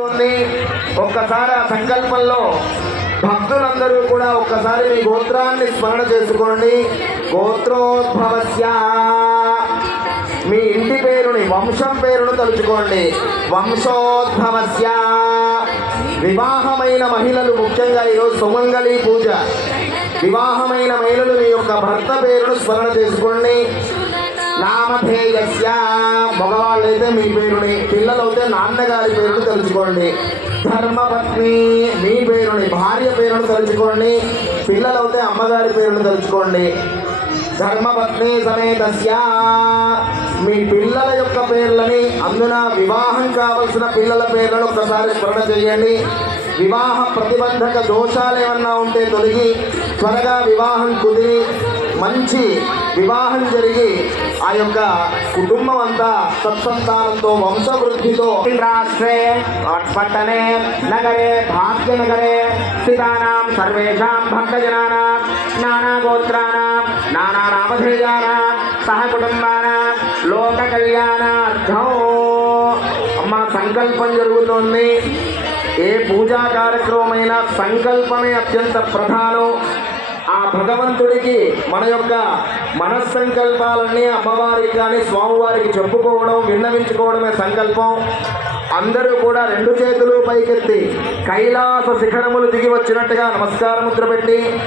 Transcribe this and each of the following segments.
ఉంది ఒక్కసారి ఆ సంకల్పంలో భక్తులందరూ కూడా ఒక్కసారి మీ గోత్రాన్ని స్మరణ చేసుకోండి. గోత్రోద్భవస్య. మీ ఇంటి పేరుని వంశం పేరును తలుచుకోండి. వంశోద్భవస్య. వివాహమైన మహిళలు ముఖ్యంగా ఈరోజు సుమంగళి పూజ. వివాహమైన మహిళలు మీ యొక్క భర్త పేరును స్మరణ చేసుకోండి. అయితే మీ పేరుని పిల్లలైతే నాన్నగారి పేరును తలుచుకోండి. ధర్మపత్ని మీ పేరుని భార్య పేరును తలుచుకోండి. పిల్లలైతే అమ్మగారి పేరును తలుచుకోండి. ధర్మపత్ని సమేతస్య. మీ పిల్లల యొక్క పేర్లని అందున వివాహం కావలసిన పిల్లల పేర్లను ఒకసారి స్మరణ చేయండి. వివాహ ప్రతిబంధక దోషాలు ఏమన్నా ఉంటే తొలగి త్వరగా వివాహం కుదిరి మంచి వివాహం జరిగి ఆ యొక్క కుటుంబం అంతా సత్సంతానంతో వంశవృద్ధితో రాష్ట్రే పట్టణే నగరే భాగ్యనగరే స్థితానాం సర్వేషాం భక్తజనానాం నానాగోత్రానాం నానానామధేయానాం సహ కుటుంబానాం లోక కళ్యాణార్థం అమ్మ సంకల్పం జరుగుతోంది. ఏ పూజా కార్యక్రమమైనా సంకల్పమే అత్యంత ప్రధానం. ఆ భగవంతుడికి మన యొక్క మనస్సంకల్పాలన్నీ అమ్మవారికి కానీ స్వామివారికి చెప్పుకోవడం విన్నవించుకోవడమే సంకల్పం. అందరూ కూడా రెండు చేతులు పైకెత్తి కైలాస శిఖరములు దిగి వచ్చినట్టుగా నమస్కార ముద్ర పెట్టి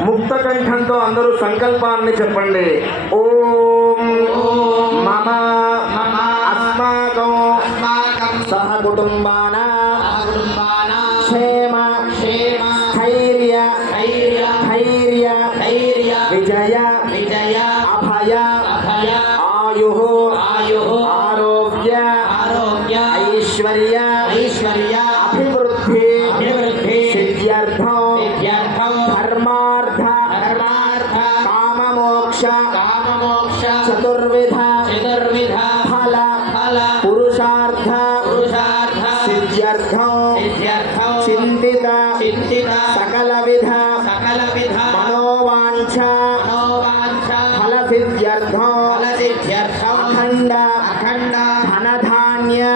ముక్త కంఠంతో అందరూ సంకల్పాన్ని చెప్పండి. ఓం మమ అస్మాకం సహ కుటుంబాన आयु आयु आरोग्य आरोग्य ऐश्वर्य ऐश्वर्य अभिवृद्धि अभिवृद्धि सिद्ध्यर्थ सिद्ध्यर्थ धर्मार्थ धर्मार्थ काम मोक्ष काम मोक्ष चतुर्विध चतुर्विध फल फल पुरुषार्थ पुरुषार्थ सिद्ध्यर्थ सिद्ध्यर्थ चिंतित चिंतित सकल विधा सिद्ध्यर्थम फलसिद्ध्यर्थम अखंड अखंड धन धान्य